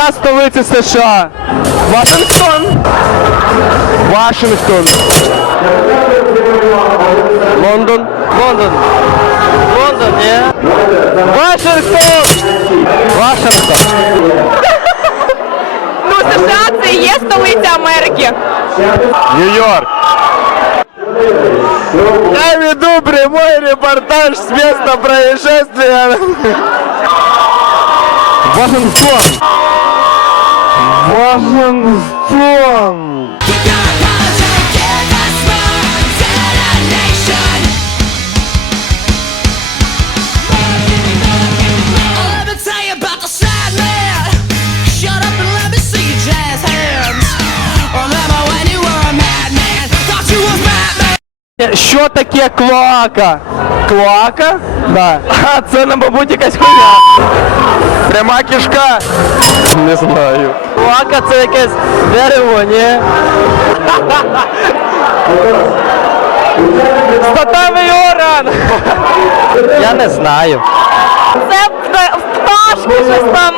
Яка столиця США? Вашингтон. Вашингтон. Лондон. Лондон. Лондон, ні? Вашингтон! Вашингтон. Ну, США це і є столиця Америки. Нью-Йорк. Я веду прямой репортаж с места происшествия. Вашингтон. Вашингтон. Що таке клоака? Клоака? Да. А, це, на, мабуть, якась хуйня. Пряма кишка? Не знаю. Клоака це якесь дерево, ні? Статевий орган! Я не знаю. Це пта- пташки щось там.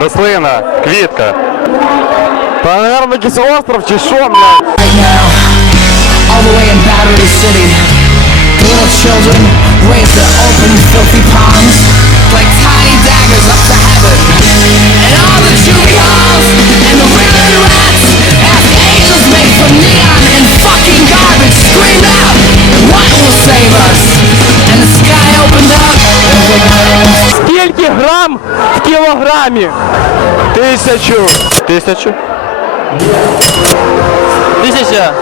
Рослина, квітка. Та, наверное, якийсь остров чи що, блядь? right now, all the way in Battery City. Little children raise their open, filthy palms like tiny daggers up to heaven. And all the juvie halls and the wailing rats as angels made from neon and fucking garbage screamed out, What will save us? And the sky opened up. Скільки грам в кілограмі? Тисячу. Тисячу? Тисяча.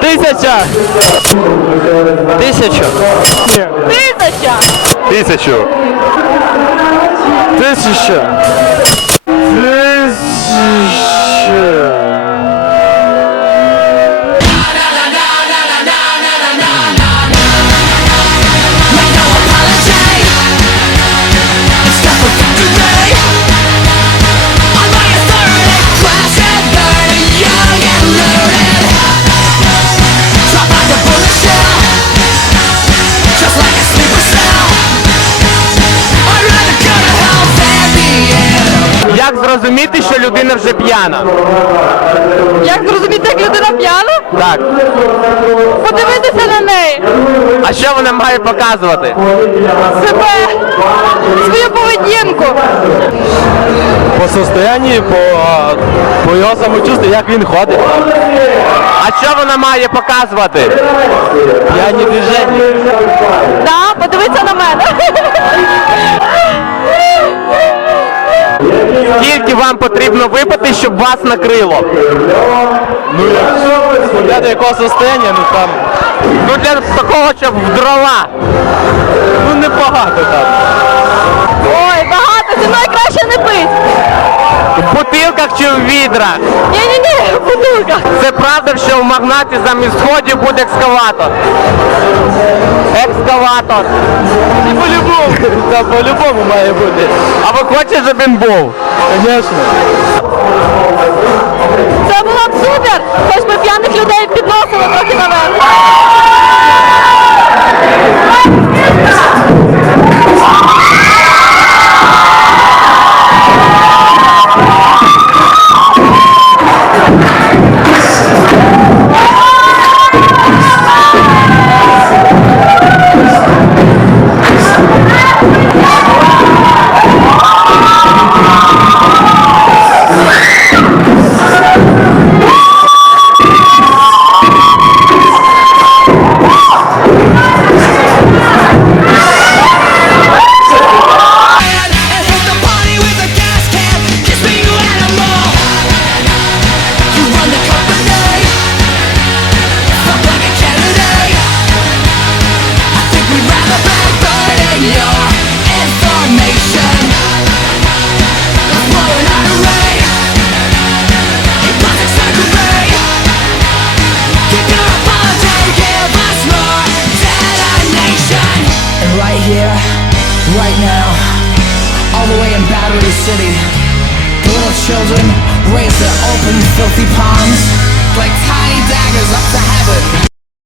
Тисяча. Тисячу. Тисяча. Тисячу. Тисяча. Зрозуміти, що людина вже п'яна? Як зрозуміти, як людина п'яна? Так. Подивитися на неї. А що вона має показувати? Себе. Свою поведінку. По состоянию, по, по його самочувствию, як він ходить. А що вона має показувати? П'яні движення. Да, подивитися на мене. Скільки вам потрібно випити, щоб вас накрило? Ну, як для якого состояння, ну там. Ну для такого, щоб в дрова. Ну небагато там. Ой, багато, це найкраще не пить. В бутилках чи в відрах. Ні-ні-ні, бутилка. Це правда, що в магнаті замість сходів буде екскаватор. Екскаватор. І по-любому. Та по-любому має бути. А ви хочете, щоб він був? Звісно. Це було б супер. Хоч би п'яних людей підносили трохи наверх. And right now, all the way in Battery City. The little children raise their open, filthy palms like tiny daggers up to heaven.